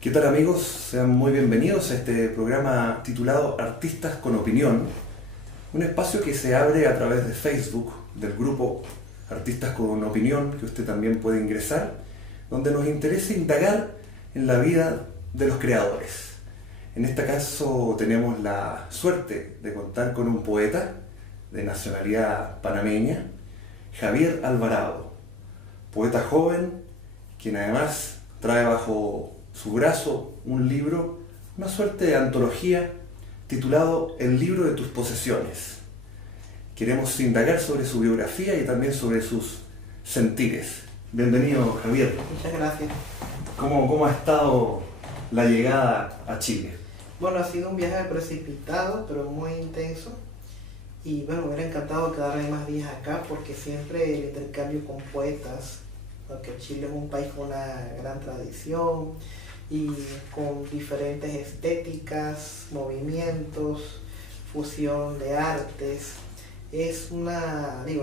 ¿Qué tal amigos? Sean muy bienvenidos a este programa titulado Artistas con Opinión, un espacio que se abre a través de Facebook del grupo Artistas con Opinión, que usted también puede ingresar, donde nos interesa indagar en la vida de los creadores. En este caso tenemos la suerte de contar con un poeta de nacionalidad panameña, Javier Alvarado, poeta joven, quien además trae bajo su brazo un libro, una suerte de antología titulado El libro de tus posesiones. Queremos indagar sobre su biografía y también sobre sus sentires. Bienvenido, Javier. Muchas gracias. ¿Cómo ha estado la llegada a Chile? Bueno, ha sido un viaje precipitado, pero muy intenso. Y bueno, me hubiera encantado quedarme más días acá porque siempre el intercambio con poetas, porque Chile es un país con una gran tradición y con diferentes estéticas, movimientos, fusión de artes. Es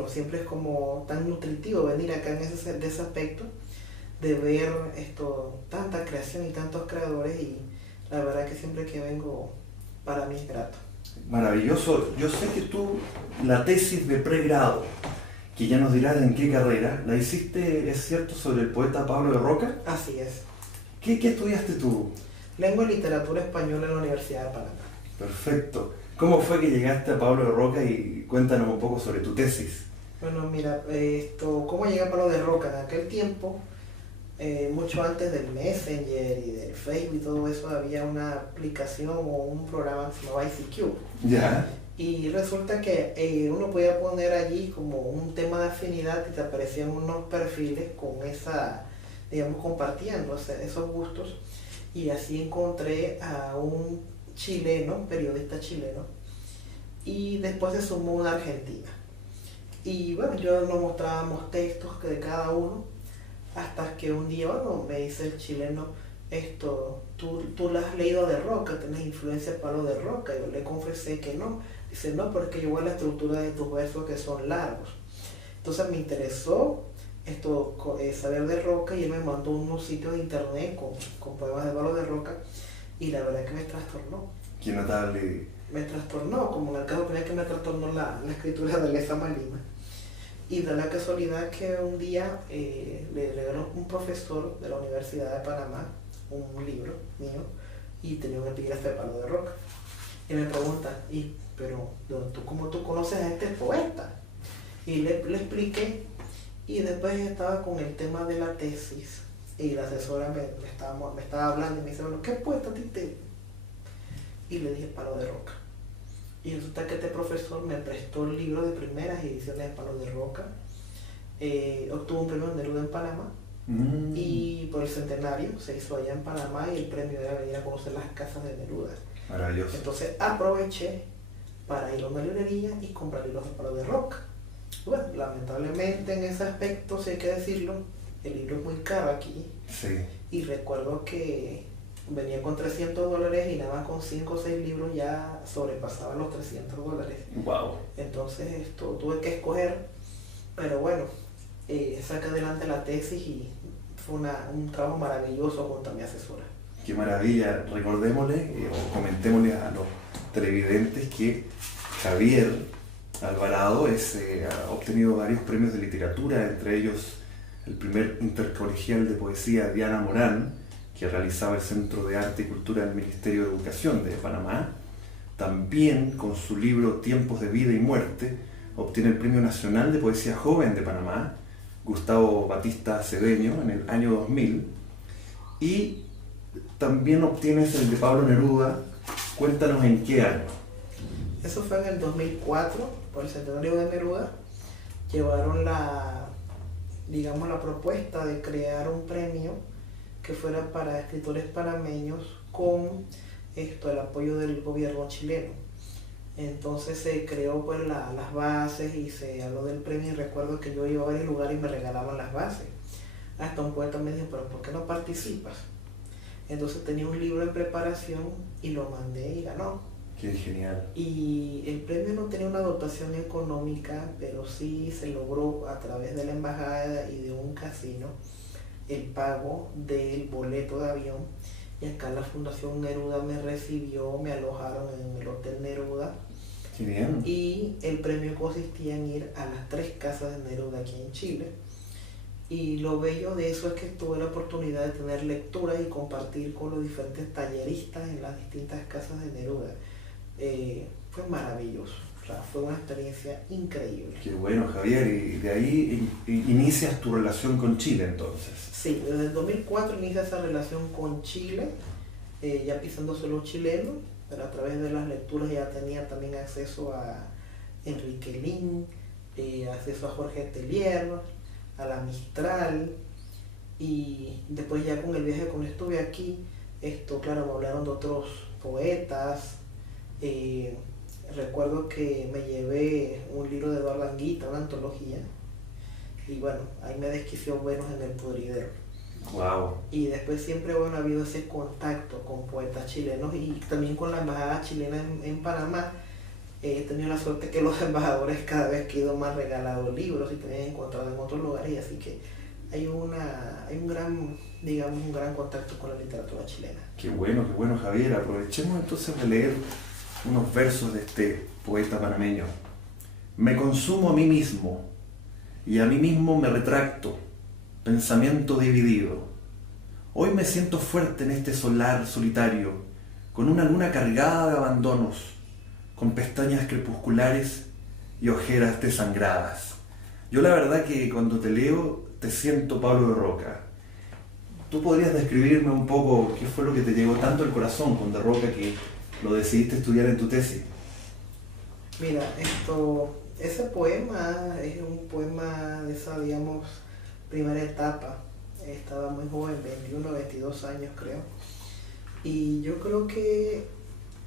siempre es como tan nutritivo venir acá de ese aspecto, de ver tanta creación y tantos creadores, y la verdad que siempre que vengo para mí es grato. Maravilloso. Yo sé que tú, la tesis de pregrado, que ya nos dirás en qué carrera, la hiciste, ¿es cierto?, sobre el poeta Pablo de Roca. Así es. ¿Qué estudiaste tú? Lengua y literatura española en la Universidad de Panamá. Perfecto. ¿Cómo fue que llegaste a Pablo de Roca y cuéntanos un poco sobre tu tesis? Bueno, mira, ¿cómo llegué a Pablo de Roca? En aquel tiempo, mucho antes del Messenger y del Facebook y todo eso, había una aplicación o un programa que se llamaba ICQ. Ya. Y resulta que uno podía poner allí como un tema de afinidad y te aparecían unos perfiles con compartiendo esos gustos. Y así encontré a un chileno, periodista chileno, y después se sumó una argentina. Y bueno, nos mostrábamos textos de cada uno, hasta que un día, me dice el chileno, tú la has leído de Roca, tienes influencia de Pablo de Roca. Yo le confesé que no. Dice, no, porque yo voy a la estructura de tus versos que son largos. Entonces me interesó saber de Roca, y él me mandó unos sitios de internet con poemas de Pablo de Roca, y la verdad que me trastornó. Qué notable. Me trastornó, como en el caso que me trastornó la escritura de Lezama Lima. Y da la casualidad que un día le regaló un profesor de la Universidad de Panamá un libro mío, y tenía un epígrafe de Pablo de Roca. Y me pregunta, pero ¿cómo tú conoces a este poeta? Y le expliqué, y después estaba con el tema de la tesis, y la asesora me estaba hablando y me dice, bueno, ¿qué poeta a ti te...? Y le dije, Pablo de Roca. Y resulta que este profesor me prestó el libro de primeras ediciones de Pablo de Roca. Obtuvo un premio Neruda en Panamá, y por el centenario se hizo allá en Panamá, y el premio era venir a conocer las casas de Neruda. Maravilloso. Entonces aproveché para ir a una librería y comprar libros de Pablo de Roca. Bueno, lamentablemente en ese aspecto, si hay que decirlo, el libro es muy caro aquí. Sí. Y recuerdo que venía con $300 y nada más con 5 o 6 libros ya sobrepasaba los $300. Wow. Entonces tuve que escoger, pero bueno, saqué adelante la tesis y fue un trabajo maravilloso junto a mi asesora. Qué maravilla. Recordémosle o comentémosle a los televidentes que Javier Alvarado ha obtenido varios premios de literatura, entre ellos el primer intercolegial de poesía Diana Morán, que realizaba el Centro de Arte y Cultura del Ministerio de Educación de Panamá. También con su libro Tiempos de Vida y Muerte obtiene el Premio Nacional de Poesía Joven de Panamá, Gustavo Batista Cedeño, en el año 2000. Y también obtienes el de Pablo Neruda. Cuéntanos en qué año. Eso fue en el 2004, por el centenario de Neruda. Llevaron la propuesta de crear un premio que fuera para escritores panameños con el apoyo del gobierno chileno. Entonces se creó las bases y se habló del premio, y recuerdo que yo iba a varios lugares y me regalaban las bases. Hasta un poeta me dijo, pero ¿por qué no participas? Entonces tenía un libro en preparación y lo mandé y ganó. Qué genial. Y el premio no tenía una dotación económica, pero sí se logró a través de la embajada y de un casino el pago del boleto de avión y acá la Fundación Neruda me recibió, me alojaron en el Hotel Neruda. Qué bien. Y el premio consistía en ir a las 3 casas de Neruda aquí en Chile. Y lo bello de eso es que tuve la oportunidad de tener lecturas y compartir con los diferentes talleristas en las distintas casas de Neruda. Fue maravilloso, o sea, fue una experiencia increíble. Qué bueno, Javier, y de ahí inicias tu relación con Chile entonces. Sí, desde el 2004 inicia esa relación con Chile, ya pisando suelo chileno, pero a través de las lecturas ya tenía también acceso a Enrique Lin, acceso a Jorge Telier, a la Mistral, y después ya con el viaje cuando estuve aquí, claro, me hablaron de otros poetas. Recuerdo que me llevé un libro de Eduardo Anguita, una antología, y bueno, ahí me desquició Buenos en el Pudridero. Wow. Y después siempre bueno, ha habido ese contacto con poetas chilenos y también con la embajada chilena en Panamá. He tenido la suerte que los embajadores cada vez que he ido me han regalado libros y también he encontrado en otros lugares, y así que hay un gran contacto con la literatura chilena. Qué bueno, Javier. Aprovechemos entonces de leer unos versos de este poeta panameño. Me consumo a mí mismo y a mí mismo me retracto, pensamiento dividido. Hoy me siento fuerte en este solar solitario, con una luna cargada de abandonos, con pestañas crepusculares y ojeras desangradas. Yo la verdad que cuando te leo te siento Pablo de Roca. ¿Tú podrías describirme un poco qué fue lo que te llegó tanto al corazón con De Roca que lo decidiste estudiar en tu tesis? Mira, ese poema es un poema de esa, digamos, primera etapa. Estaba muy joven, 21, 22 años creo. Y yo creo que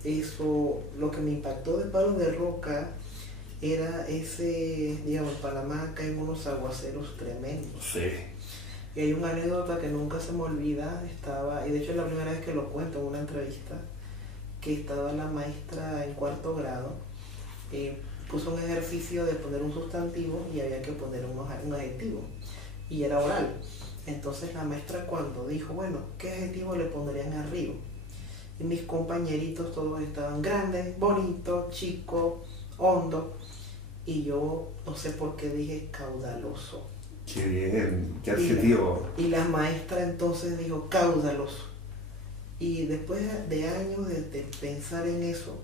eso, lo que me impactó de Pablo de Roca era ese, digamos, Panamá caen unos aguaceros tremendos. Sí. Y hay una anécdota que nunca se me olvida, y de hecho es la primera vez que lo cuento en una entrevista, que estaba la maestra en 4º grado, puso un ejercicio de poner un sustantivo y había que poner un adjetivo, y era oral. Entonces la maestra cuando dijo, bueno, ¿qué adjetivo le pondrían arriba? Y mis compañeritos todos estaban grandes, bonitos, chicos, hondos, y yo no sé por qué dije caudaloso. Qué bien, qué adjetivo. Y la maestra entonces dijo caudaloso. Y después de años de pensar en eso,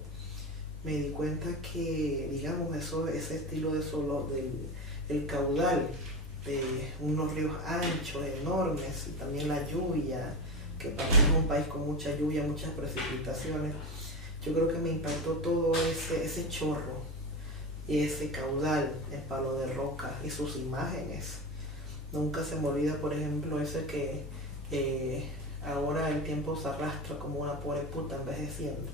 me di cuenta que, digamos, ese estilo de el caudal de unos ríos anchos, enormes, y también la lluvia, que para un país con mucha lluvia, muchas precipitaciones, yo creo que me impactó todo ese chorro y ese caudal en Pablo de Roca y sus imágenes. Nunca se me olvida, por ejemplo, ese que ahora el tiempo se arrastra como una pobre puta envejeciendo.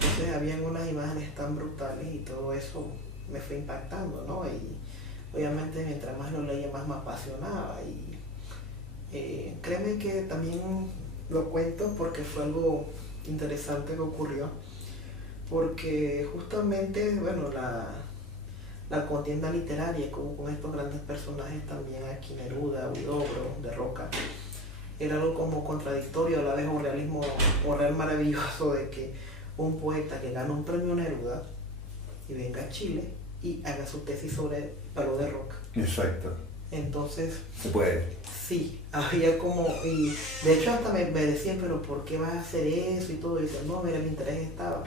Entonces habían unas imágenes tan brutales y todo eso me fue impactando, ¿no? Y obviamente mientras más lo leía más me apasionaba, y créeme que también lo cuento porque fue algo interesante que ocurrió, porque justamente, bueno, la contienda literaria con estos grandes personajes también aquí, Neruda, Huidobro, De Roca, era algo como contradictorio, a la vez un real maravilloso de que un poeta que gana un premio Neruda y venga a Chile y haga su tesis sobre Pablo de Roca. Exacto. Entonces, se puede. Sí, había como, y de hecho hasta me decían, pero ¿por qué vas a hacer eso? Y todo, y dicen, no, mira, el interés estaba.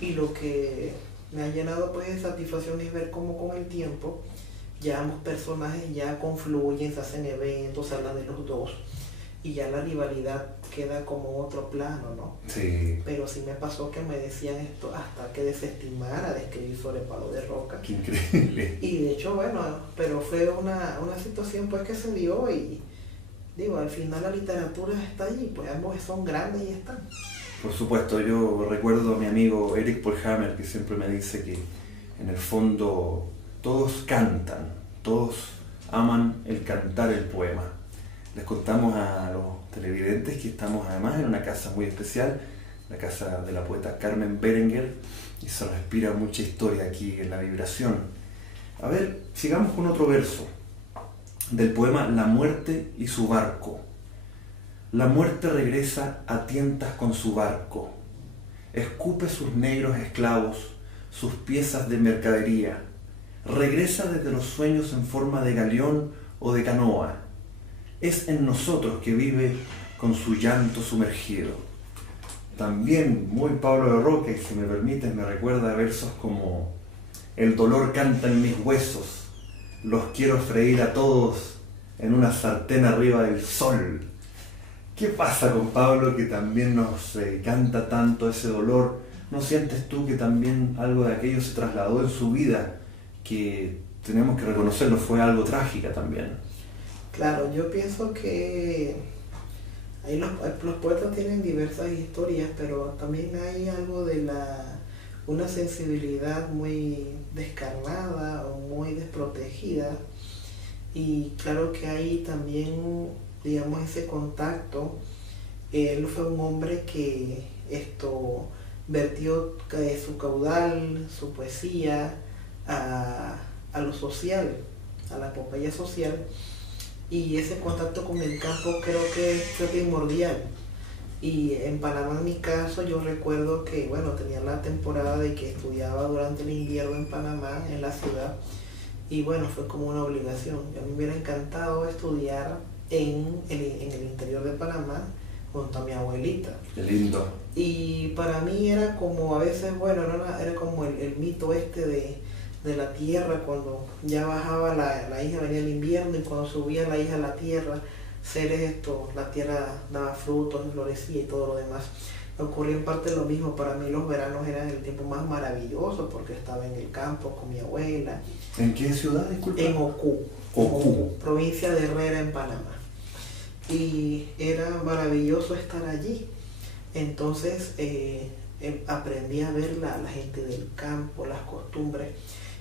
Y lo que me ha llenado pues de satisfacción es ver cómo con el tiempo ya ambos personajes ya confluyen, se hacen eventos, se hablan de los dos, y ya la rivalidad queda como otro plano, ¿no? Sí. Pero sí me pasó que me decían esto hasta que desestimara de escribir sobre Pablo de Roca. Qué increíble. Y de hecho, bueno, pero fue una situación pues que se dio, y digo, al final la literatura está allí, pues ambos son grandes y están. Por supuesto, yo recuerdo a mi amigo Eric Polhammer, que siempre me dice que en el fondo todos cantan, todos aman el cantar el poema. Les contamos a los televidentes que estamos además en una casa muy especial, la casa de la poeta Carmen Berenguer, y se respira mucha historia aquí en La Vibración. A ver, sigamos con otro verso del poema La muerte y su barco. La muerte regresa a tientas con su barco, escupe sus negros esclavos, sus piezas de mercadería, regresa desde los sueños en forma de galeón o de canoa. Es en nosotros que vive con su llanto sumergido. También muy Pablo de Roca, y si me permites, me recuerda versos como: el dolor canta en mis huesos, los quiero freír a todos en una sartén arriba del sol. ¿Qué pasa con Pablo, que también nos canta tanto ese dolor? ¿No sientes tú que también algo de aquello se trasladó en su vida, que tenemos que reconocerlo, fue algo trágica también? Claro, yo pienso que ahí los poetas tienen diversas historias, pero también hay algo de una sensibilidad muy descarnada o muy desprotegida, y claro que hay también, digamos, ese contacto. Él fue un hombre que vertió su caudal, su poesía a lo social, a la epopeya social, y ese contacto con el campo creo que es primordial. Y en Panamá, en mi caso, yo recuerdo que, bueno, tenía la temporada de que estudiaba durante el invierno en Panamá, en la ciudad, y bueno, fue como una obligación. A mí me hubiera encantado estudiar en el interior de Panamá junto a mi abuelita. Qué lindo. Y para mí era como, a veces, bueno, era como el mito de la tierra, cuando ya bajaba la hija, venía el invierno, y cuando subía la hija a la tierra, la tierra daba frutos, florecía y todo lo demás. Ocurría en parte lo mismo. Para mí los veranos eran el tiempo más maravilloso, porque estaba en el campo con mi abuela. ¿En qué ciudad, disculpa? En Ocú, provincia de Herrera, en Panamá. Y era maravilloso estar allí. Entonces aprendí a ver la gente del campo, las costumbres.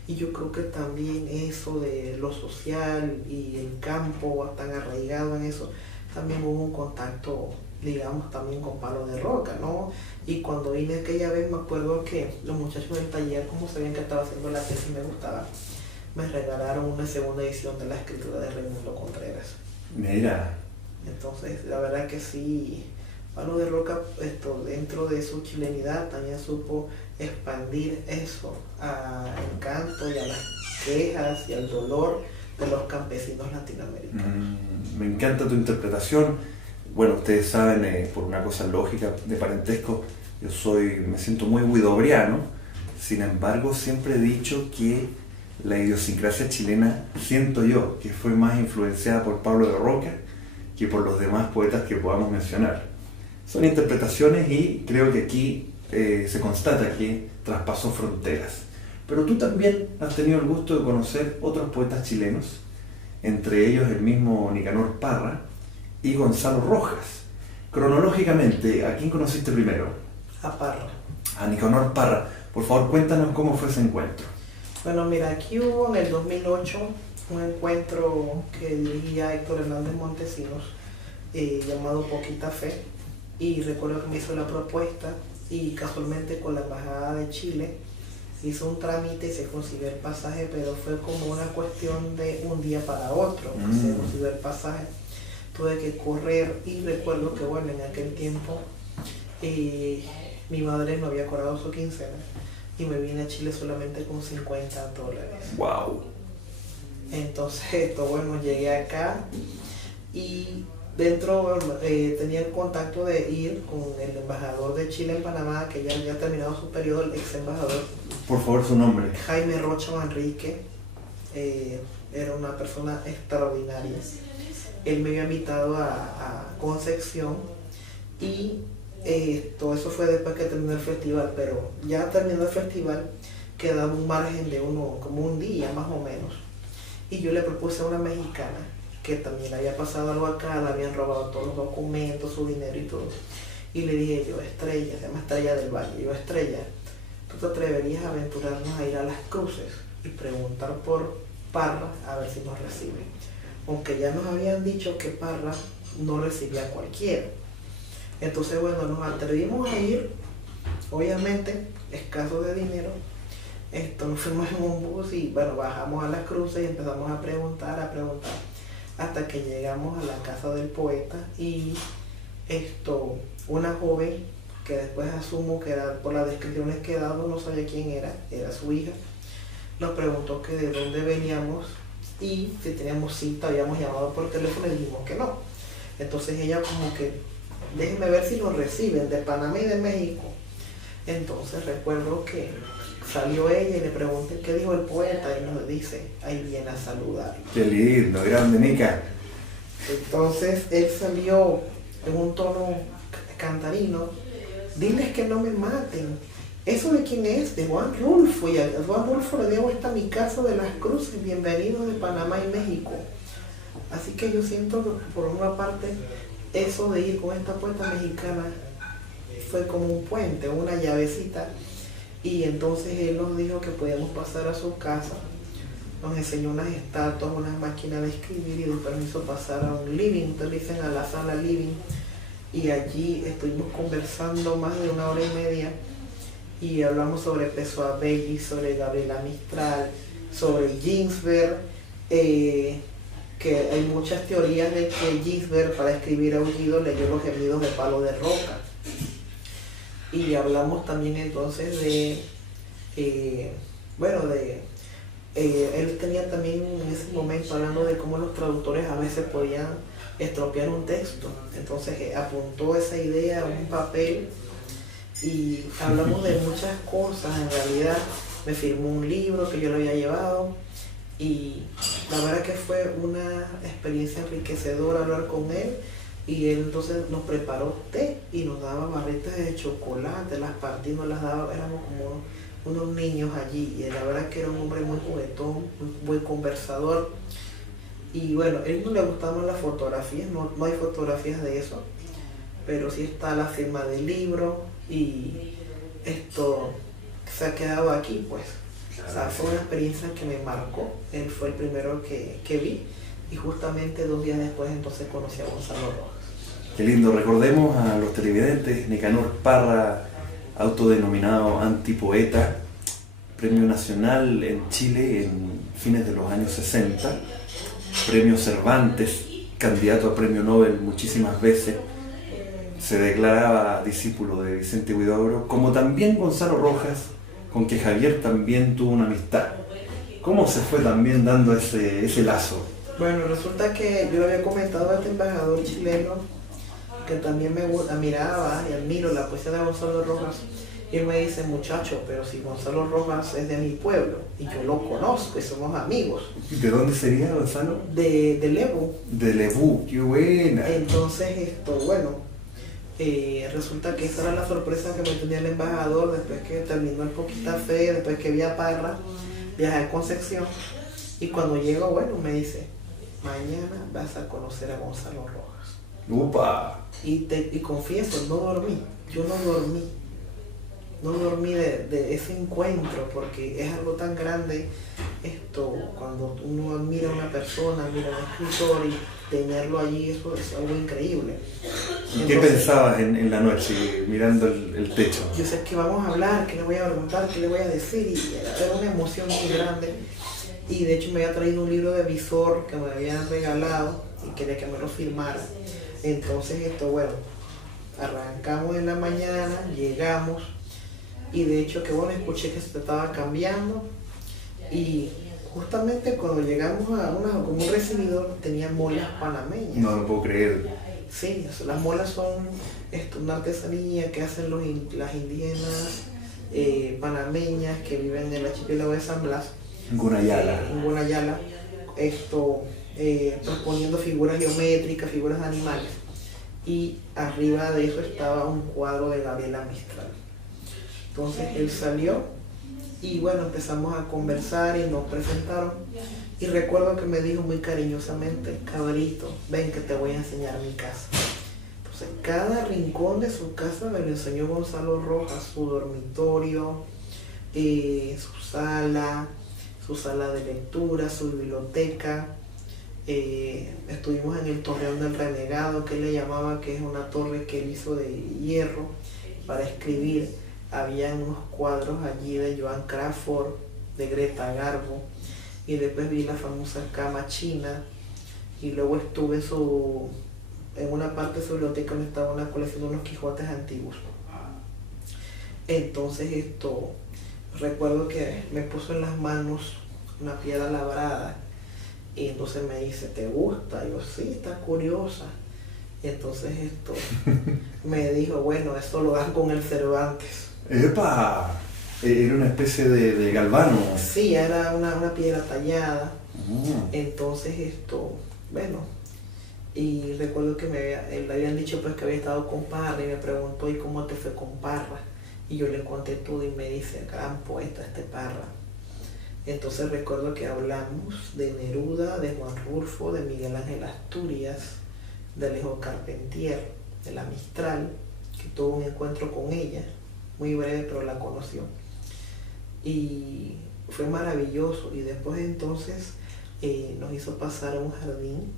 Y yo creo que también eso de lo social y el campo tan arraigado en eso, también hubo un contacto, digamos, también con Pablo de Roca, ¿no? Y cuando vine aquella vez, me acuerdo que los muchachos del taller, como sabían que estaba haciendo la tesis y me gustaba, me regalaron una segunda edición de la escritura de Raimundo Contreras. Mira. Entonces, la verdad que sí, Pablo de Roca, dentro de su chilenidad, también supo expandir eso al canto y a las quejas y al dolor de los campesinos latinoamericanos. Me encanta tu interpretación. Bueno, ustedes saben, por una cosa lógica de parentesco, me siento muy huidobriano. Sin embargo, siempre he dicho que la idiosincrasia chilena, siento yo, que fue más influenciada por Pablo de Roca que por los demás poetas que podamos mencionar. Son interpretaciones, y creo que aquí se constata que traspasó fronteras. Pero tú también has tenido el gusto de conocer otros poetas chilenos, entre ellos el mismo Nicanor Parra y Gonzalo Rojas. Cronológicamente, ¿a quién conociste primero? A Parra. A Nicanor Parra. Por favor, cuéntanos cómo fue ese encuentro. Bueno, mira, aquí hubo en el 2008 un encuentro que dirigía Héctor Hernández Montesinos, llamado Poquita Fe, y recuerdo que me hizo la propuesta, y casualmente con la Embajada de Chile hizo un trámite y se consiguió el pasaje, pero fue como una cuestión de un día para otro. Se consiguió el pasaje, tuve que correr, y recuerdo que, bueno, en aquel tiempo mi madre no había cobrado su quincena y me vine a Chile solamente con $50. ¡Wow! Entonces, bueno, llegué acá y dentro tenía el contacto de ir con el embajador de Chile en Panamá, que ya había terminado su periodo, el ex embajador. Por favor, su nombre. Jaime Rocha Manrique. Era una persona extraordinaria. Él me había invitado a Concepción, y todo eso fue después que terminó el festival, pero ya terminó el festival, quedaba un margen de como un día más o menos. Y yo le propuse a una mexicana que también le había pasado algo acá, le habían robado todos los documentos, su dinero y todo. Y le dije yo, Estrella, se llama Estrella del Valle, yo, Estrella, ¿tú te atreverías a aventurarnos a ir a Las Cruces y preguntar por Parra a ver si nos recibe? Aunque ya nos habían dicho que Parra no recibía a cualquiera. Entonces, bueno, nos atrevimos a ir, obviamente, escasos de dinero. Nos fuimos en un bus y, bueno, bajamos a Las Cruces y empezamos a preguntar, hasta que llegamos a la casa del poeta, y una joven que después asumo que era por las descripciones que he dado, no sabía quién era su hija, nos preguntó que de dónde veníamos y si teníamos cita, habíamos llamado por teléfono y dijimos que no. Entonces ella como que, déjenme ver si nos reciben de Panamá y de México. Entonces recuerdo que salió ella y le pregunté qué dijo el poeta y nos dice, ahí viene a saludar. Qué lindo, grande Nica. Entonces él salió en un tono cantarino, diles que no me maten. ¿Eso de quién es? De Juan Rulfo. Y a Juan Rulfo le digo, esta mi casa de las Cruces, bienvenido de Panamá y México. Así que yo siento que por una parte eso de ir con esta poeta mexicana fue como un puente, una llavecita, y entonces él nos dijo que podíamos pasar a su casa, nos enseñó unas estatuas, unas máquinas de escribir y dio permiso pasar a un living, ustedes dicen a la sala living, y allí estuvimos conversando más de 1 hora y media y hablamos sobre Pessoa Belli, sobre Gabriela Mistral, sobre Ginsberg, que hay muchas teorías de que Ginsberg para escribir Aullido leyó los gemidos de Palo de Roca. Y hablamos también entonces de, él tenía también en ese momento hablando de cómo los traductores a veces podían estropear un texto. Entonces apuntó esa idea a un papel y hablamos de muchas cosas. En realidad me firmó un libro que yo le había llevado y la verdad que fue una experiencia enriquecedora hablar con él. Y él entonces nos preparó té y nos daba barritas de chocolate, las partimos, nos las daba, éramos como unos niños allí. Y la verdad que era un hombre muy juguetón, muy buen conversador. Y bueno, a él no le gustaban las fotografías, no hay fotografías de eso, pero sí está la firma del libro y esto se ha quedado aquí, pues. O sea, fue una experiencia que me marcó. Él fue el primero que vi. Y justamente 2 días después entonces conocí a Gonzalo Rojas. Qué lindo, recordemos a los televidentes, Nicanor Parra, autodenominado antipoeta, premio nacional en Chile en fines de los años 60, premio Cervantes, candidato a premio Nobel muchísimas veces, se declaraba discípulo de Vicente Huidobro, como también Gonzalo Rojas, con que Javier también tuvo una amistad. ¿Cómo se fue también dando ese lazo? Bueno, resulta que yo le había comentado a este embajador chileno que también me admiraba y admiro la poesía de Gonzalo Rojas. Y él me dice, muchacho, pero si Gonzalo Rojas es de mi pueblo y yo lo conozco y somos amigos. ¿De dónde sería Gonzalo? De Lebu. De Lebu, qué buena. Entonces, resulta que esa era la sorpresa que me tenía el embajador después que terminó el Poquita Fe, después que vi a Parra, viajé a Concepción. Y cuando llego, bueno, me dice, mañana vas a conocer a Gonzalo Rojas. ¡Upa! Y confieso, no dormí. Yo no dormí de ese encuentro, porque es algo tan grande cuando uno admira a una persona, admira a un escritor y tenerlo allí, eso es algo increíble. ¿Y qué pensabas en la noche, mirando el techo? Yo sé que vamos a hablar, que le voy a preguntar, que le voy a decir, y era una emoción muy grande. Y de hecho me había traído un libro de Visor que me habían regalado y quería que me lo firmara. Entonces arrancamos en la mañana, llegamos y de hecho escuché que se estaba cambiando y justamente cuando llegamos como un recibidor tenían molas panameñas. No lo puedo creer. Sí, las molas son una artesanía que hacen las indígenas panameñas que viven en el archipiélago de San Blas. En Gunayala. En Gunayala, proponiendo figuras geométricas, figuras de animales. Y arriba de eso estaba un cuadro de Gabriela Mistral. Entonces él salió y bueno, empezamos a conversar y nos presentaron. Y recuerdo que me dijo muy cariñosamente, cabrito, ven que te voy a enseñar mi casa. Entonces cada rincón de su casa me lo enseñó Gonzalo Rojas, su dormitorio, su sala de lectura, su biblioteca. Estuvimos en el Torreón del Renegado, que él le llamaba, que es una torre que él hizo de hierro para escribir. Había unos cuadros allí de Joan Crawford, de Greta Garbo, y después vi la famosa cama china, y luego estuve en su en una parte de su biblioteca donde estaba una colección de unos Quijotes antiguos. Entonces recuerdo que me puso en las manos una piedra labrada y entonces me dice, ¿te gusta? Y yo, sí, está curiosa. Y entonces me dijo, bueno, esto lo dan con el Cervantes. ¡Epa! Era una especie de galvano. Sí, era una piedra tallada. Entonces bueno, y recuerdo que le habían dicho pues que había estado con Parra y me preguntó, ¿y cómo te fue con Parra? Y yo le conté todo y me dice, gran poeta Parra. Entonces recuerdo que hablamos de Neruda, de Juan Rulfo, de Miguel Ángel Asturias, de Alejo Carpentier, de la Mistral, que tuvo un encuentro con ella, muy breve pero la conoció. Y fue maravilloso, y después entonces nos hizo pasar a un jardín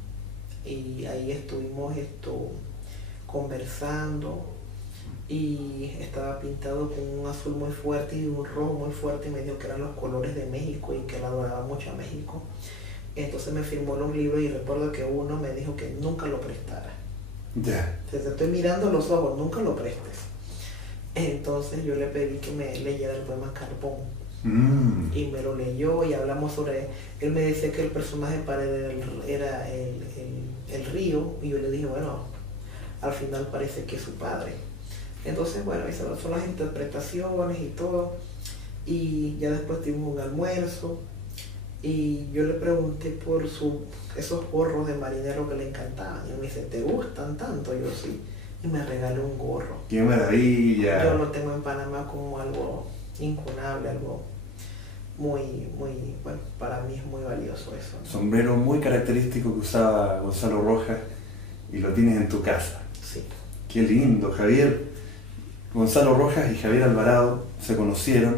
y ahí estuvimos conversando, y estaba pintado con un azul muy fuerte y un rojo muy fuerte y me dijo que eran los colores de México y que él adoraba mucho a México. Entonces me firmó los libros y recuerdo que uno me dijo que nunca lo prestara. Ya. Te estoy mirando los ojos, nunca lo prestes. Entonces yo le pedí que me leyera el poema Carbón. Y me lo leyó y hablamos sobre... Él me decía que el personaje para él era el río, y yo le dije, bueno, al final parece que es su padre. Entonces, bueno, esas son las interpretaciones y todo. Y ya después tuvimos un almuerzo y yo le pregunté por esos gorros de marinero que le encantaban. Y él me dice, ¿te gustan tanto? Yo sí. Y me regaló un gorro. ¡Qué maravilla! Yo lo tengo en Panamá como algo incunable, algo muy, bueno, para mí es muy valioso eso, ¿no? Sombrero muy característico que usaba Gonzalo Rojas y lo tienes en tu casa. Sí. ¡Qué lindo, Javier! Gonzalo Rojas y Javier Alvarado se conocieron.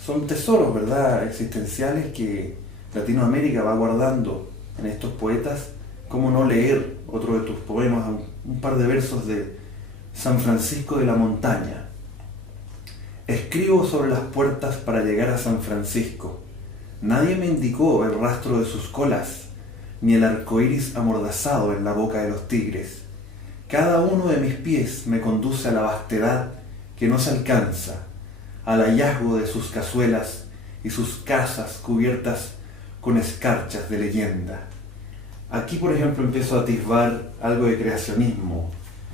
Son tesoros, ¿verdad?, existenciales que Latinoamérica va guardando en estos poetas. ¿Cómo no leer otro de tus poemas, un par de versos de San Francisco de la Montaña? Escribo sobre las puertas para llegar a San Francisco. Nadie me indicó el rastro de sus colas, ni el arco iris amordazado en la boca de los tigres. Cada uno de mis pies me conduce a la vastedad que no se alcanza, al hallazgo de sus cazuelas y sus casas cubiertas con escarchas de leyenda. Aquí, por ejemplo, empiezo a atisbar algo de creacionismo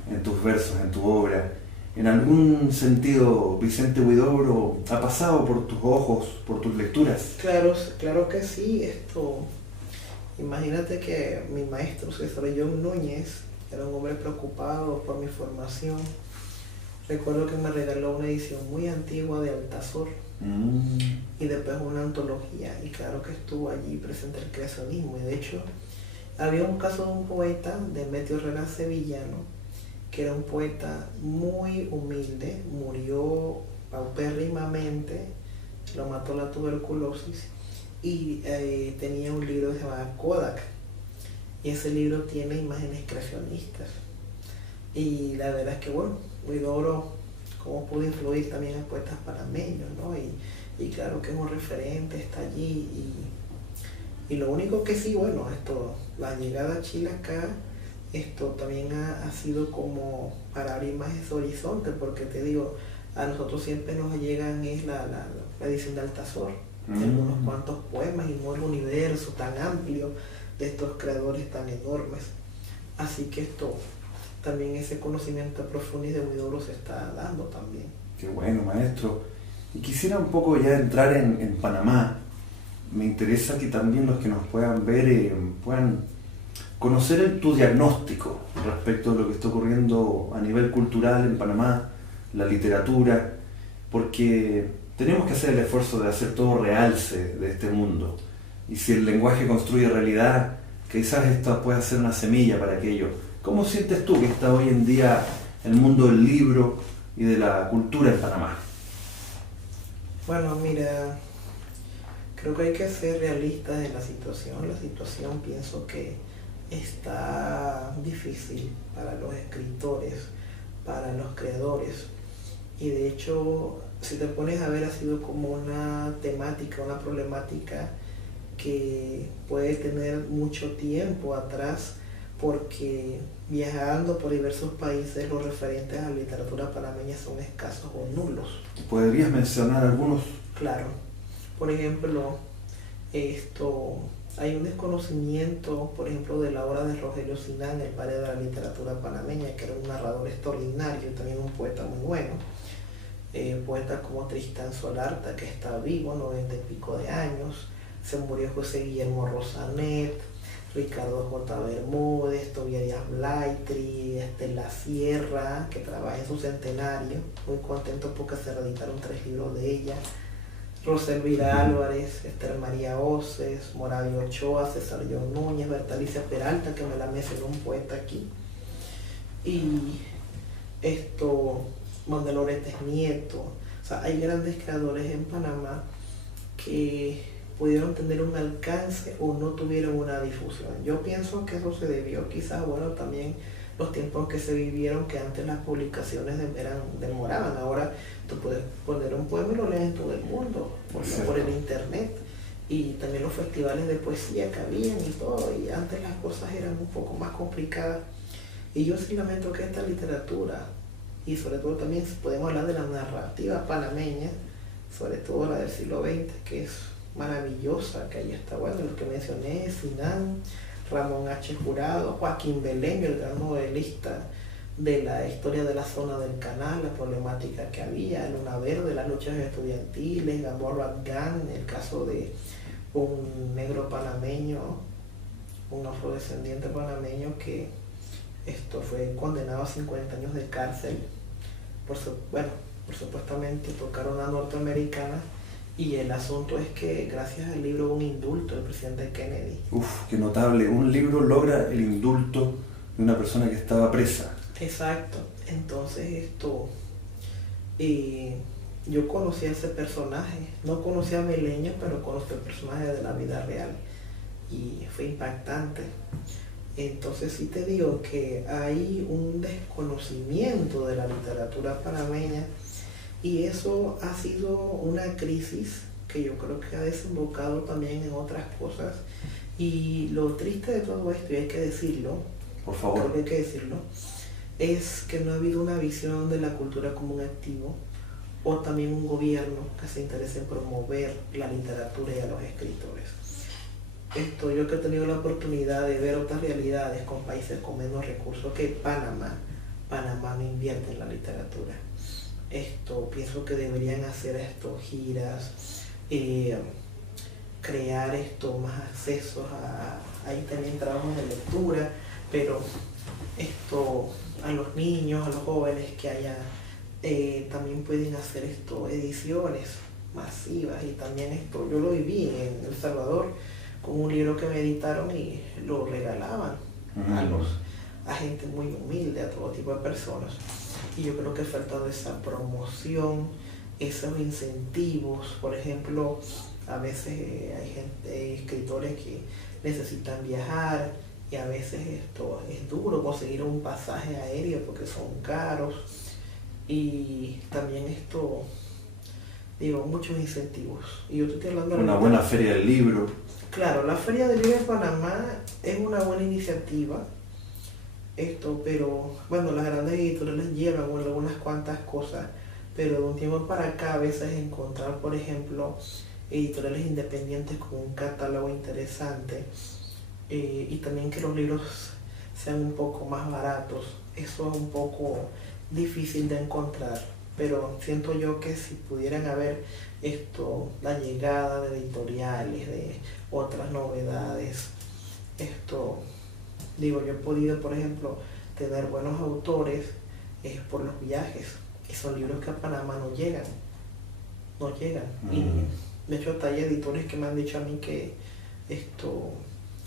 en tus versos, en tu obra. En algún sentido, Vicente Huidobro ha pasado por tus ojos, por tus lecturas. Claro que sí. Imagínate que mi maestro, César John Núñez, era un hombre preocupado por mi formación. Recuerdo que me regaló una edición muy antigua de Altazor y después una antología, y claro que estuvo allí presente el creacionismo. Y de hecho había un caso de un poeta, Demetrio Herrera Sevillano, que era un poeta muy humilde, murió paupérrimamente, lo mató la tuberculosis, y tenía un libro que se llamaba Kodak, y ese libro tiene imágenes creacionistas. Y la verdad es que, bueno, Huidobro, cómo pudo influir también en poetas panameños, ¿no? Y claro que es un referente, está allí. Y lo único que sí, bueno, la llegada a Chile acá, también ha sido como para abrir más ese horizonte, porque te digo, a nosotros siempre nos llegan es la edición de Altazor, de algunos cuantos poemas, y no el universo tan amplio de estos creadores tan enormes. Así que también ese conocimiento profundo de Huidobro se está dando también. Qué bueno, maestro. Y quisiera un poco ya entrar en Panamá. Me interesa que también los que nos puedan ver puedan conocer tu diagnóstico respecto a lo que está ocurriendo a nivel cultural en Panamá, la literatura, porque tenemos que hacer el esfuerzo de hacer todo realce de este mundo. Y si el lenguaje construye realidad, quizás esta pueda ser una semilla para aquello. ¿Cómo sientes tú que está hoy en día el mundo del libro y de la cultura en Panamá? Bueno, mira, creo que hay que ser realistas en la situación. La situación, pienso que está difícil para los escritores, para los creadores. Y de hecho, si te pones a ver, ha sido como una temática, una problemática que puede tener mucho tiempo atrás, porque viajando por diversos países, los referentes a la literatura panameña son escasos o nulos. ¿Podrías mencionar algunos? Claro. Por ejemplo, hay un desconocimiento, por ejemplo, de la obra de Rogelio Sinán, el padre de la literatura panameña, que era un narrador extraordinario y también un poeta muy bueno. Poetas como Tristán Solarta, que está vivo, 90 y pico de años. Se murió José Guillermo Rosanet, Ricardo J. Bermúdez, Tobias Blaitri, La Sierra, que trabaja en su centenario. Muy contento porque se reeditaron 3 libros de ella. Roselvira Álvarez, Esther María Oces, Moravio Ochoa, César John Núñez, Bertalicia Peralta, que me la mencionó un poeta aquí. Y Manuel Oretes Nieto. O sea, hay grandes creadores en Panamá que pudieron tener un alcance o no tuvieron una difusión. Yo pienso que eso se debió quizás, bueno, también los tiempos que se vivieron, que antes las publicaciones demoraban. Ahora tú puedes poner un poema y lo lees en todo el mundo, por el internet. Y también los festivales de poesía que habían y todo, y antes las cosas eran un poco más complicadas. Y yo sí lamento que esta literatura, y sobre todo también podemos hablar de la narrativa panameña, sobre todo la del siglo XX, que es maravillosa, que ahí está, bueno, lo que mencioné, Sinán, Ramón H. Jurado, Joaquín Beleño, el gran novelista de la historia de la zona del canal, la problemática que había, Luna Verde, las luchas estudiantiles, Gamboa Afgán, el caso de un negro panameño, un afrodescendiente panameño que fue condenado a 50 años de cárcel por supuestamente tocar una norteamericana, y el asunto es que gracias al libro hubo un indulto del presidente Kennedy. Uf, qué notable, un libro logra el indulto de una persona que estaba presa. Exacto, entonces yo conocí a ese personaje, no conocí a Beleño, pero conocí el personaje de la vida real y fue impactante. Entonces sí te digo que hay un desconocimiento de la literatura panameña, y eso ha sido una crisis que yo creo que ha desembocado también en otras cosas. Y lo triste de todo esto, y hay que decirlo, por favor, creo que hay que decirlo, es que no ha habido una visión de la cultura como un activo, o también un gobierno que se interese en promover la literatura y a los escritores. Yo que he tenido la oportunidad de ver otras realidades con países con menos recursos que Panamá no invierte en la literatura. Pienso que deberían hacer giras, crear más accesos ahí también trabajos de lectura, pero a los niños, a los jóvenes que haya, también pueden hacer ediciones masivas. Y también yo lo viví en El Salvador con un libro que me editaron y lo regalaban a gente muy humilde, a todo tipo de personas. Y yo creo que ha faltado esa promoción, esos incentivos. Por ejemplo, a veces hay escritores que necesitan viajar, y a veces es duro conseguir un pasaje aéreo porque son caros. Y también muchos incentivos. Y yo estoy hablando de una buena feria del libro. Claro, la Feria del Libro de Panamá es una buena iniciativa, pero bueno, las grandes editoriales llevan algunas cuantas cosas, pero de un tiempo para acá a veces encontrar, por ejemplo, editoriales independientes con un catálogo interesante, y también que los libros sean un poco más baratos, eso es un poco difícil de encontrar. Pero siento yo que si pudieran haber la llegada de editoriales, de otras novedades, yo he podido, por ejemplo, tener buenos autores por los viajes, y son libros que a Panamá no llegan. Y de hecho hay editores que me han dicho a mí que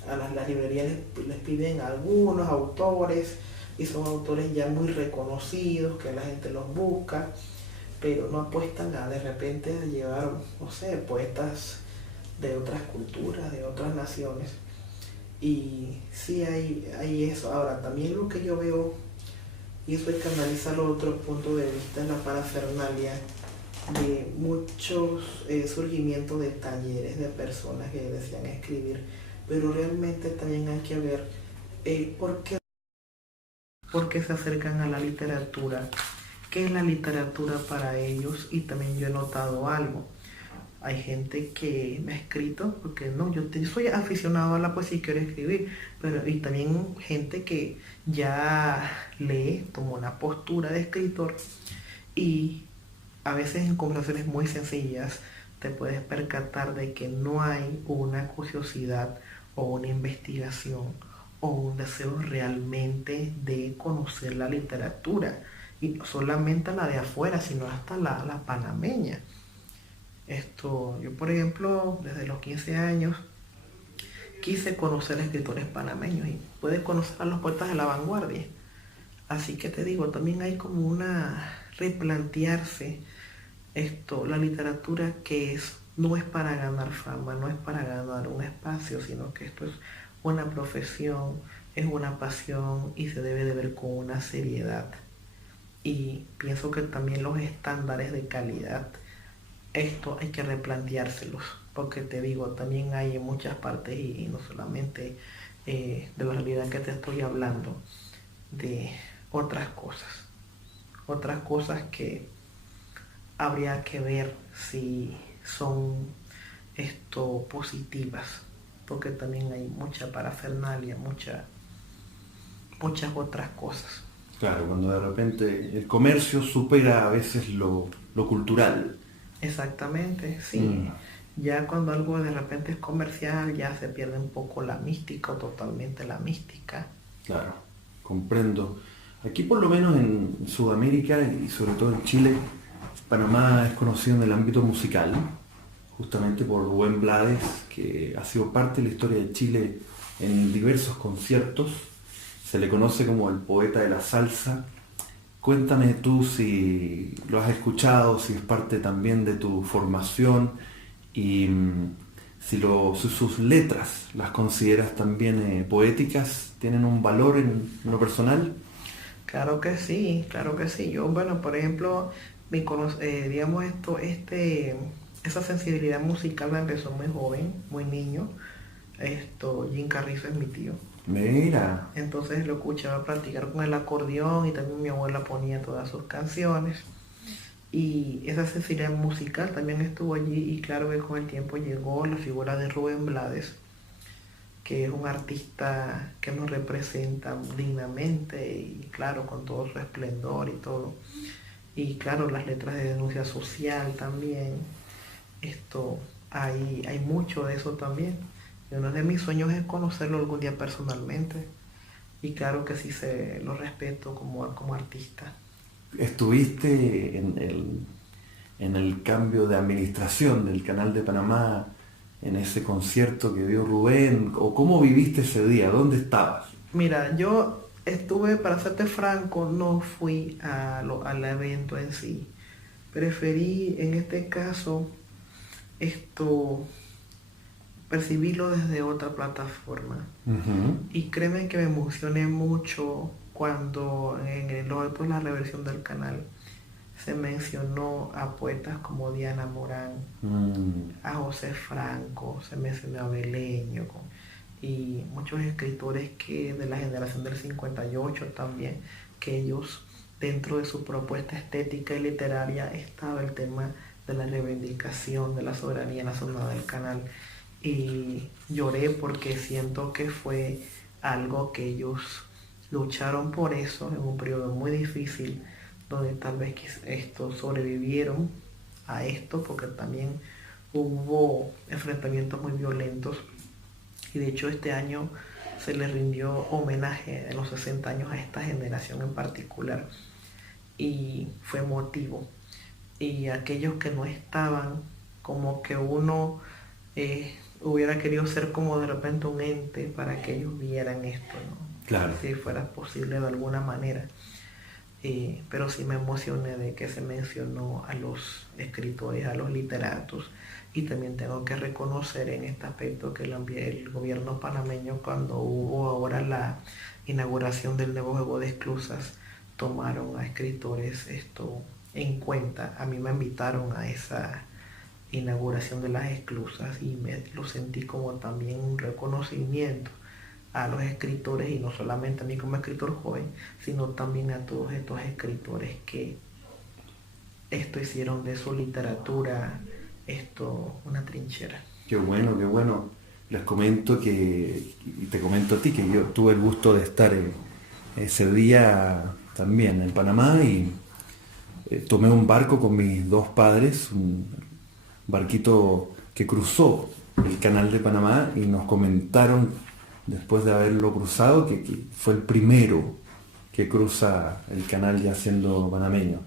a las librerías les piden a algunos autores, y son autores ya muy reconocidos, que la gente los busca, pero no apuestan a de repente a llevar, no sé, poetas de otras culturas, de otras naciones. Y sí hay eso. Ahora, también lo que yo veo, y eso hay que analizarlo desde otro punto de vista, es la parafernalia de muchos surgimientos de talleres de personas que desean escribir, pero realmente también hay que ver por qué por qué se acercan a la literatura, qué es la literatura para ellos. Y también yo he notado algo. Hay gente que me ha escrito, porque no, yo soy aficionado a la poesía y quiero escribir, pero y también gente que ya lee, toma una postura de escritor, y a veces en conversaciones muy sencillas te puedes percatar de que no hay una curiosidad o una investigación o un deseo realmente de conocer la literatura, y no solamente la de afuera, sino hasta la panameña. Yo por ejemplo, desde los 15 años quise conocer escritores panameños y puedes conocer a los poetas de la vanguardia. Así que te digo, también hay como una replantearse la literatura, que no es para ganar fama, no es para ganar un espacio, sino que esto es una profesión, es una pasión y se debe de ver con una seriedad. Y pienso que también los estándares de calidad, esto hay que replanteárselos, porque te digo, también hay en muchas partes, y no solamente de la realidad que te estoy hablando, de otras cosas que habría que ver si son positivas, porque también hay mucha parafernalia, muchas otras cosas. Claro, cuando de repente el comercio supera a veces lo cultural. Exactamente, sí. Ya cuando algo de repente es comercial, ya se pierde un poco la mística, o totalmente la mística. Claro, comprendo. Aquí por lo menos en Sudamérica y sobre todo en Chile, Panamá es conocido en el ámbito musical, justamente por Rubén Blades, que ha sido parte de la historia de Chile en diversos conciertos. Se le conoce como el poeta de la salsa. Cuéntame tú si lo has escuchado, si es parte también de tu formación, y si sus letras las consideras también poéticas, tienen un valor en lo personal. Claro que sí, claro que sí. Yo, bueno, por ejemplo, digamos esa sensibilidad musical me empezó muy joven, muy niño. Jim Carrizo es mi tío. Mira. Entonces lo escuchaba practicar con el acordeón, y también mi abuela ponía todas sus canciones. Y esa sensibilidad musical también estuvo allí, y claro que con el tiempo llegó la figura de Rubén Blades, que es un artista que nos representa dignamente y claro, con todo su esplendor y todo. Y claro, las letras de denuncia social también. Hay mucho de eso también. Y uno de mis sueños es conocerlo algún día personalmente. Y claro que sí lo respeto como artista. ¿Estuviste en el cambio de administración del Canal de Panamá, en ese concierto que dio Rubén? ¿O cómo viviste ese día? ¿Dónde estabas? Mira, yo estuve, para serte franco, no fui al evento en sí. Preferí en este caso percibirlo desde otra plataforma. Y créeme que me emocioné mucho cuando en la reversión del canal se mencionó a poetas como Diana Morán, a José Franco, se mencionó a Beleño, y muchos escritores que de la generación del 58 también, que ellos, dentro de su propuesta estética y literaria, estaba el tema de la reivindicación de la soberanía en la zona del canal. Y lloré porque siento que fue algo que ellos lucharon por eso en un periodo muy difícil, donde tal vez sobrevivieron a esto, porque también hubo enfrentamientos muy violentos. Y de hecho este año se le rindió homenaje en los 60 años a esta generación en particular, y fue emotivo. Y aquellos que no estaban, como que uno hubiera querido ser como de repente un ente para que ellos vieran esto, ¿no? Claro. Si fuera posible de alguna manera. Pero sí me emocioné de que se mencionó a los escritores, a los literatos. Y también tengo que reconocer en este aspecto que el gobierno panameño, cuando hubo ahora la inauguración del nuevo juego de esclusas, tomaron a escritores en cuenta. A mí me invitaron a esa inauguración de las esclusas y lo sentí como también un reconocimiento a los escritores, y no solamente a mí como escritor joven, sino también a todos estos escritores que esto hicieron de su literatura una trinchera. Qué bueno, qué bueno. Les comento y te comento a ti, que yo tuve el gusto de estar ese día también en Panamá y tomé un barco con mis dos padres, un barquito que cruzó el canal de Panamá, y nos comentaron, después de haberlo cruzado, que fue el primero que cruza el canal ya siendo panameño.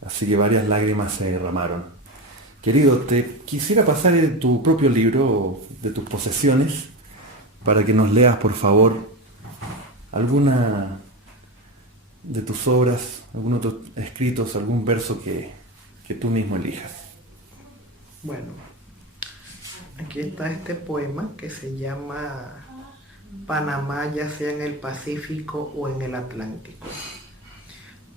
Así que varias lágrimas se derramaron. Querido, te quisiera pasar tu propio libro de tus posesiones para que nos leas, por favor, alguna de tus obras, algunos de tus escritos, algún verso que tú mismo elijas. Bueno, aquí está este poema que se llama Panamá, ya sea en el Pacífico o en el Atlántico.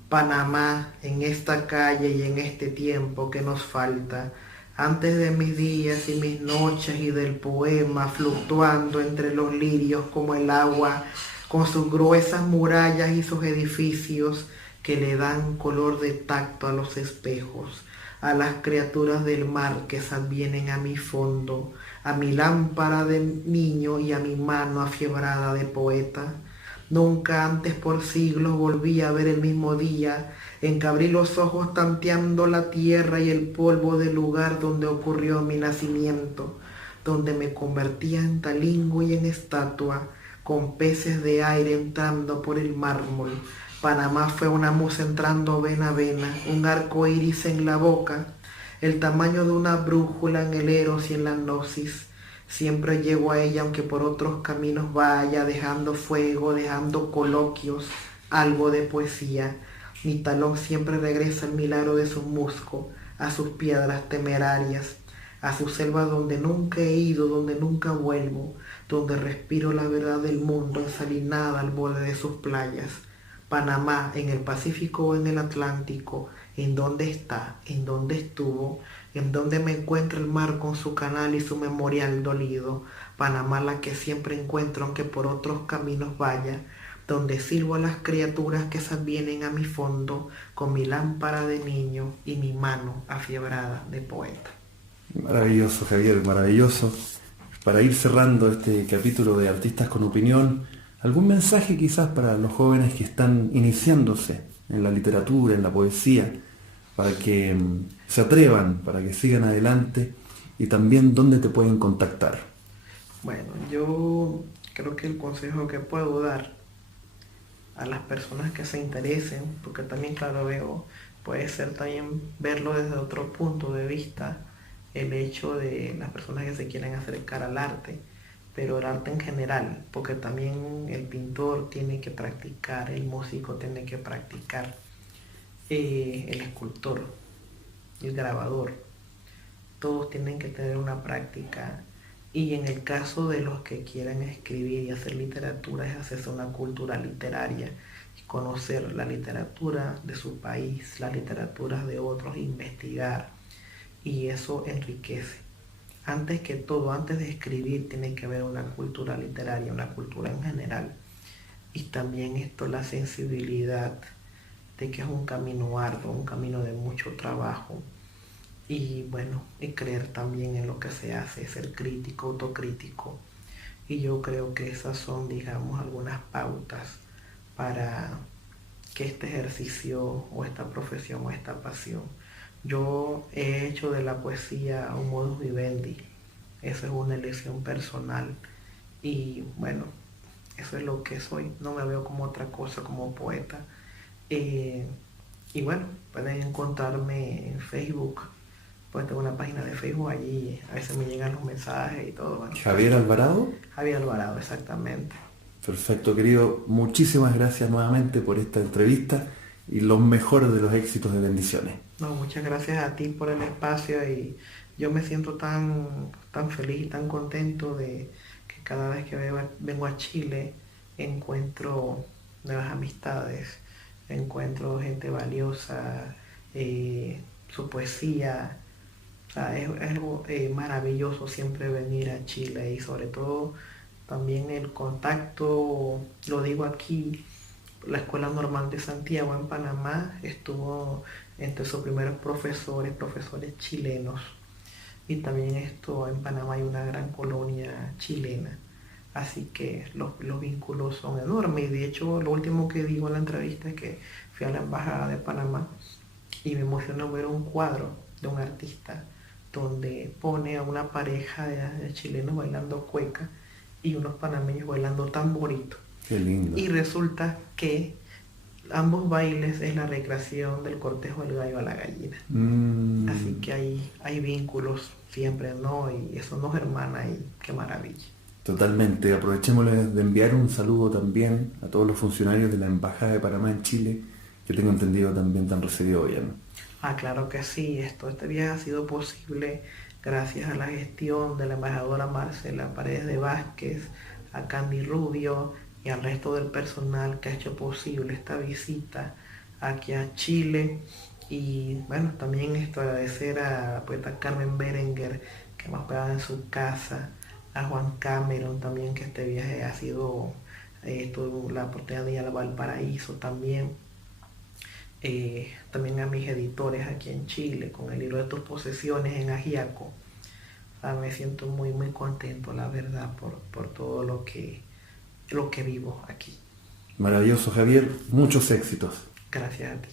Panamá, en esta calle y en este tiempo que nos falta, antes de mis días y mis noches y del poema, fluctuando entre los lirios como el agua, con sus gruesas murallas y sus edificios que le dan color de tacto a los espejos, a las criaturas del mar que se advienen a mi fondo, a mi lámpara de niño y a mi mano afiebrada de poeta. Nunca antes por siglos volví a ver el mismo día en que abrí los ojos tanteando la tierra y el polvo del lugar donde ocurrió mi nacimiento, donde me convertía en talingo y en estatua, con peces de aire entrando por el mármol. Panamá fue una musa entrando vena a vena, un arco iris en la boca, el tamaño de una brújula en el eros y en la gnosis. Siempre llego a ella aunque por otros caminos vaya, dejando fuego, dejando coloquios, algo de poesía. Mi talón siempre regresa al milagro de su musgo, a sus piedras temerarias, a su selva donde nunca he ido, donde nunca vuelvo, donde respiro la verdad del mundo ensalinada al borde de sus playas. Panamá, en el Pacífico o en el Atlántico, en dónde está, en dónde estuvo, en donde me encuentra el mar con su canal y su memorial dolido. Panamá, la que siempre encuentro aunque por otros caminos vaya, donde sirvo a las criaturas que se advienen a mi fondo, con mi lámpara de niño y mi mano afiebrada de poeta. Maravilloso, Javier, maravilloso. Para ir cerrando este capítulo de Artistas con Opinión, ¿algún mensaje quizás para los jóvenes que están iniciándose en la literatura, en la poesía, para que se atrevan, para que sigan adelante, y también dónde te pueden contactar? Bueno, yo creo que el consejo que puedo dar a las personas que se interesen, porque también, claro, puede ser también verlo desde otro punto de vista, el hecho de las personas que se quieren acercar al arte, pero el arte en general, porque también el pintor tiene que practicar, el músico tiene que practicar, el escultor, el grabador, todos tienen que tener una práctica. Y en el caso de los que quieran escribir y hacer literatura, es hacerse una cultura literaria y conocer la literatura de su país, las literaturas de otros, investigar, y eso enriquece. Antes que todo, antes de escribir, tiene que haber una cultura literaria, una cultura en general, y también la sensibilidad de que es un camino arduo, un camino de mucho trabajo, y creer también en lo que se hace, ser crítico, autocrítico. Y yo creo que esas son, digamos, algunas pautas para que este ejercicio o esta profesión o esta pasión. Yo he hecho de la poesía un modus vivendi, eso es una elección personal, y eso es lo que soy, no me veo como otra cosa, como poeta. Pueden encontrarme en Facebook, pues tengo una página de Facebook, allí a veces me llegan los mensajes y todo. ¿Javier Alvarado? Javier Alvarado, exactamente. Perfecto, querido. Muchísimas gracias nuevamente por esta entrevista y los mejores de los éxitos y bendiciones. No, muchas gracias a ti por el espacio, y yo me siento tan feliz y tan contento de que cada vez que vengo a Chile encuentro nuevas amistades, encuentro gente valiosa, su poesía. O sea, es algo maravilloso siempre venir a Chile, y sobre todo También el contacto, lo digo aquí, la Escuela Normal de Santiago en Panamá estuvo entre sus primeros profesores chilenos. Y también esto en Panamá hay una gran colonia chilena. Así que los vínculos son enormes. Y de hecho, lo último que digo en la entrevista es que fui a la Embajada de Panamá y me emocionó ver un cuadro de un artista donde pone a una pareja de chilenos bailando cueca y unos panameños bailando tamborito. Qué lindo. Y resulta que ambos bailes es la recreación del cortejo del gallo a la gallina. Así que hay vínculos siempre, ¿no? Y eso nos hermana y qué maravilla. Totalmente. Aprovechemos de enviar un saludo también a todos los funcionarios de la Embajada de Panamá en Chile, que tengo entendido también te han recibido bien. Claro que sí. Este viaje ha sido posible gracias a la gestión de la embajadora Marcela Paredes de Vázquez, a Candy Rubio y al resto del personal que ha hecho posible esta visita aquí a Chile. Y bueno, también agradecer a la poeta Carmen Berenguer, que me ha hospedado en su casa, a Juan Cameron también, que este viaje ha sido, tuve la oportunidad de ir a Valparaíso también. También a mis editores aquí en Chile, con el libro de tus posesiones en Ajiaco. Me siento muy muy contento, la verdad, por todo lo que vivo aquí. Maravilloso, Javier. Muchos éxitos. Gracias a ti.